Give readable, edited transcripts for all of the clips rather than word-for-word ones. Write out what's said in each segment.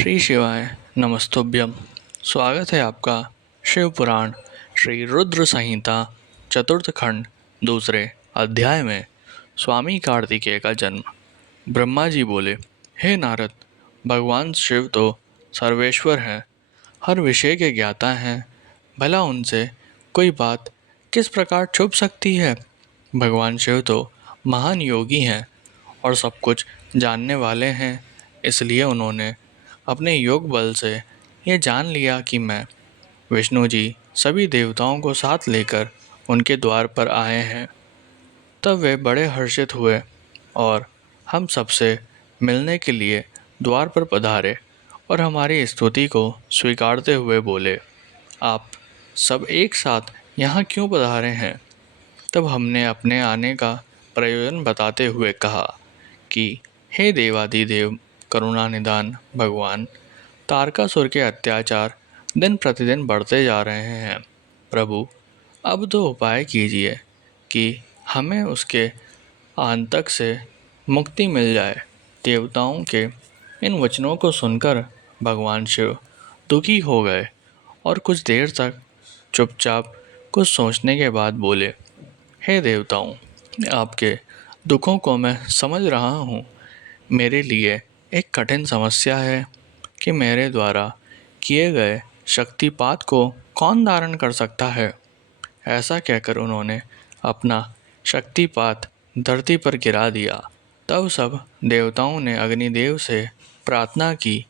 श्री शिवाय नमस्तुभ्यम। स्वागत है आपका शिव पुराण श्री रुद्र संहिता चतुर्थ खंड दूसरे अध्याय में। स्वामी कार्तिकेय का जन्म। ब्रह्मा जी बोले, हे नारद, भगवान शिव तो सर्वेश्वर हैं, हर विषय के ज्ञाता हैं। भला उनसे कोई बात किस प्रकार छुप सकती है। भगवान शिव तो महान योगी हैं और सब कुछ जानने वाले हैं। इसलिए उन्होंने अपने योग बल से ये जान लिया कि मैं विष्णु जी सभी देवताओं को साथ लेकर उनके द्वार पर आए हैं। तब वे बड़े हर्षित हुए और हम सबसे मिलने के लिए द्वार पर पधारे और हमारी स्तुति को स्वीकारते हुए बोले, आप सब एक साथ यहाँ क्यों पधारे हैं। तब हमने अपने आने का प्रयोजन बताते हुए कहा कि हे देवादिदेव करुणा निदान भगवान, तारकासुर के अत्याचार दिन प्रतिदिन बढ़ते जा रहे हैं। प्रभु, अब तो उपाय कीजिए कि हमें उसके आतंक से मुक्ति मिल जाए। देवताओं के इन वचनों को सुनकर भगवान शिव दुखी हो गए और कुछ देर तक चुपचाप कुछ सोचने के बाद बोले, हे देवताओं, आपके दुखों को मैं समझ रहा हूँ। मेरे लिए एक कठिन समस्या है कि मेरे द्वारा किए गए शक्तिपात को कौन धारण कर सकता है। ऐसा कहकर उन्होंने अपना शक्तिपात धरती पर गिरा दिया। तब सब देवताओं ने अग्निदेव से प्रार्थना की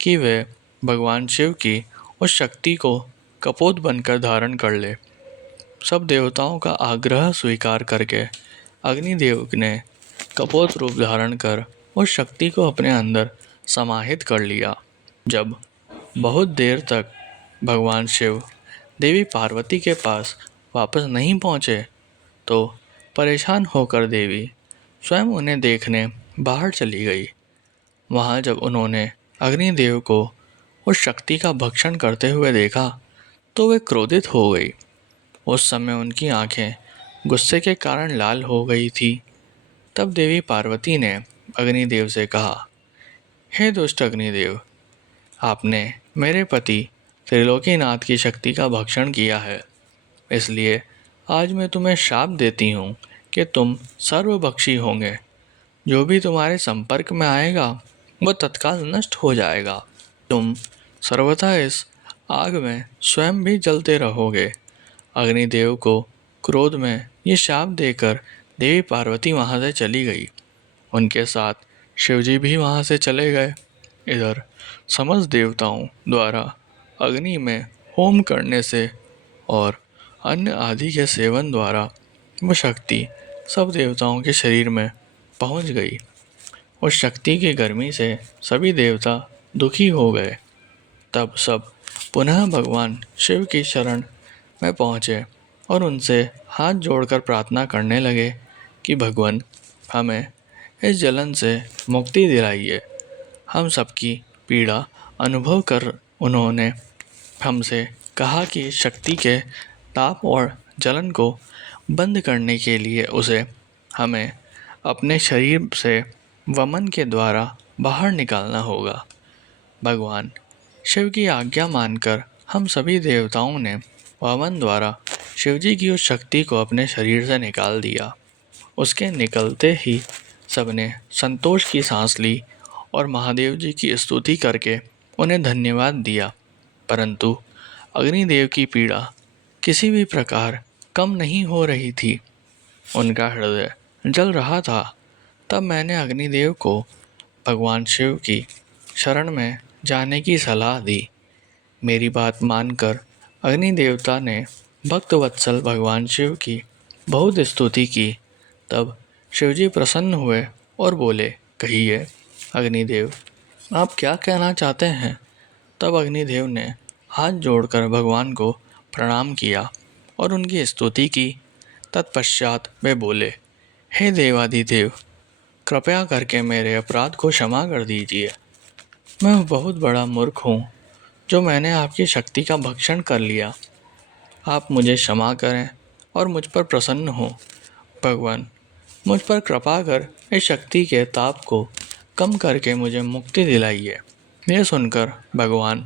कि वे भगवान शिव की उस शक्ति को कपोत बनकर धारण कर ले। सब देवताओं का आग्रह स्वीकार करके अग्निदेव ने कपोत रूप धारण कर उस शक्ति को अपने अंदर समाहित कर लिया। जब बहुत देर तक भगवान शिव देवी पार्वती के पास वापस नहीं पहुँचे तो परेशान होकर देवी स्वयं उन्हें देखने बाहर चली गई। वहाँ जब उन्होंने अग्निदेव को उस शक्ति का भक्षण करते हुए देखा तो वे क्रोधित हो गई। उस समय उनकी आंखें गुस्से के कारण लाल हो गई थी। तब देवी पार्वती ने अग्निदेव से कहा, हे दुष्ट अग्निदेव, आपने मेरे पति त्रिलोकीनाथ की शक्ति का भक्षण किया है। इसलिए आज मैं तुम्हें शाप देती हूँ कि तुम सर्वभक्षी होंगे। जो भी तुम्हारे संपर्क में आएगा वह तत्काल नष्ट हो जाएगा। तुम सर्वथा इस आग में स्वयं भी जलते रहोगे। अग्निदेव को क्रोध में ये शाप देकर देवी पार्वती वहाँ से चली गई। उनके साथ शिवजी भी वहाँ से चले गए। इधर समस्त देवताओं द्वारा अग्नि में होम करने से और अन्न आदि के सेवन द्वारा वह शक्ति सब देवताओं के शरीर में पहुँच गई। उस शक्ति की गर्मी से सभी देवता दुखी हो गए। तब सब पुनः भगवान शिव की शरण में पहुँचे और उनसे हाथ जोड़कर प्रार्थना करने लगे कि भगवान, हमें इस जलन से मुक्ति दिलाइए। हम सबकी पीड़ा अनुभव कर उन्होंने हमसे कहा कि शक्ति के ताप और जलन को बंद करने के लिए उसे हमें अपने शरीर से वमन के द्वारा बाहर निकालना होगा। भगवान शिव की आज्ञा मानकर हम सभी देवताओं ने वमन द्वारा शिवजी की उस शक्ति को अपने शरीर से निकाल दिया। उसके निकलते ही सबने संतोष की सांस ली और महादेव जी की स्तुति करके उन्हें धन्यवाद दिया। परंतु अग्निदेव की पीड़ा किसी भी प्रकार कम नहीं हो रही थी। उनका हृदय जल रहा था। तब मैंने अग्निदेव को भगवान शिव की शरण में जाने की सलाह दी। मेरी बात मानकर अग्नि देवता ने भक्त वत्सल भगवान शिव की बहुत स्तुति की। तब शिवजी प्रसन्न हुए और बोले, कहिए अग्निदेव, आप क्या कहना चाहते हैं। तब अग्निदेव ने हाथ जोड़कर भगवान को प्रणाम किया और उनकी स्तुति की। तत्पश्चात वे बोले, हे देवादिदेव, कृपया करके मेरे अपराध को क्षमा कर दीजिए। मैं बहुत बड़ा मूर्ख हूँ जो मैंने आपकी शक्ति का भक्षण कर लिया। आप मुझे क्षमा करें और मुझ पर प्रसन्न हो। भगवान, मुझ पर कृपा कर इस शक्ति के ताप को कम करके मुझे मुक्ति दिलाइए। यह सुनकर भगवान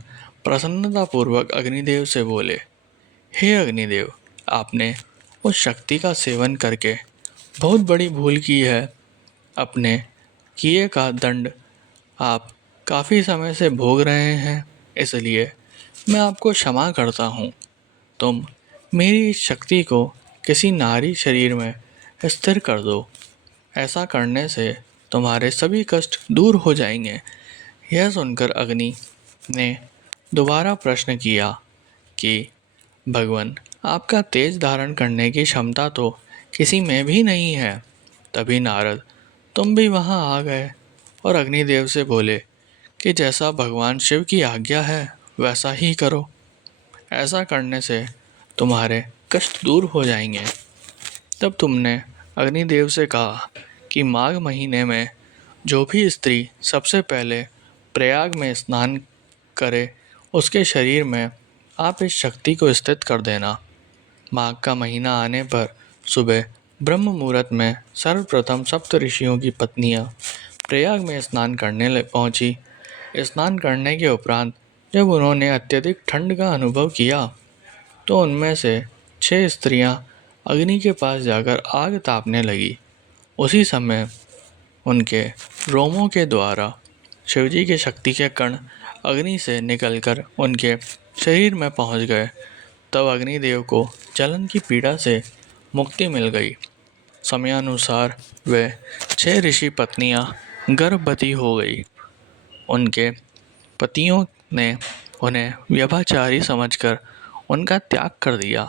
प्रसन्नतापूर्वक अग्निदेव से बोले, हे अग्निदेव, आपने उस शक्ति का सेवन करके बहुत बड़ी भूल की है। अपने किए का दंड आप काफ़ी समय से भोग रहे हैं, इसलिए मैं आपको क्षमा करता हूँ। तुम मेरी इस शक्ति को किसी नारी शरीर में स्थिर कर दो। ऐसा करने से तुम्हारे सभी कष्ट दूर हो जाएंगे। यह सुनकर अग्नि ने दोबारा प्रश्न किया कि भगवान, आपका तेज धारण करने की क्षमता तो किसी में भी नहीं है। तभी नारद, तुम भी वहां आ गए और अग्निदेव से बोले कि जैसा भगवान शिव की आज्ञा है वैसा ही करो। ऐसा करने से तुम्हारे कष्ट दूर हो जाएंगे। तब तुमने अग्निदेव से कहा कि माघ महीने में जो भी स्त्री सबसे पहले प्रयाग में स्नान करे, उसके शरीर में आप इस शक्ति को स्थित कर देना। माघ का महीना आने पर सुबह ब्रह्म मुहूर्त में सर्वप्रथम सप्त ऋषियों की पत्नियां प्रयाग में स्नान करने पहुंची। स्नान करने के उपरांत जब उन्होंने अत्यधिक ठंड का अनुभव किया तो उनमें से 6 स्त्रियां अग्नि के पास जाकर आग तापने लगी। उसी समय उनके रोमों के द्वारा शिवजी की शक्ति के कण अग्नि से निकलकर उनके शरीर में पहुंच गए। तब अग्निदेव को जलन की पीड़ा से मुक्ति मिल गई। समयानुसार वे 6 ऋषि पत्नियां गर्भवती हो गई। उनके पतियों ने उन्हें व्यभिचारी समझकर उनका त्याग कर दिया।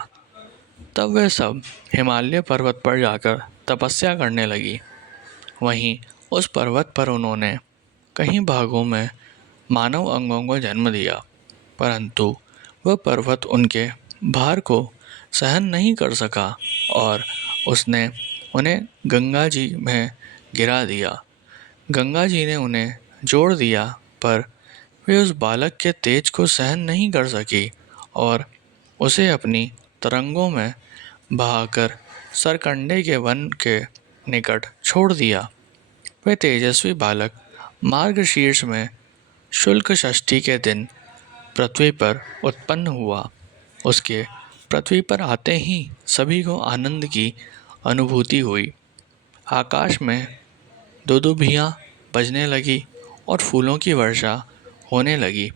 तब वे सब हिमालय पर्वत पर जाकर तपस्या करने लगी। वहीं उस पर्वत पर उन्होंने कई भागों में मानव अंगों को जन्म दिया, परंतु वह पर्वत उनके भार को सहन नहीं कर सका और उसने उन्हें गंगा जी में गिरा दिया। गंगा जी ने उन्हें जोड़ दिया, पर वे उस बालक के तेज को सहन नहीं कर सकी और उसे अपनी तरंगों में बहाकर सरकंडे के वन के निकट छोड़ दिया। वह तेजस्वी बालक मार्गशीर्ष में शुक्ल षष्ठी के दिन पृथ्वी पर उत्पन्न हुआ। उसके पृथ्वी पर आते ही सभी को आनंद की अनुभूति हुई। आकाश में दुदुभियाँ बजने लगी और फूलों की वर्षा होने लगी।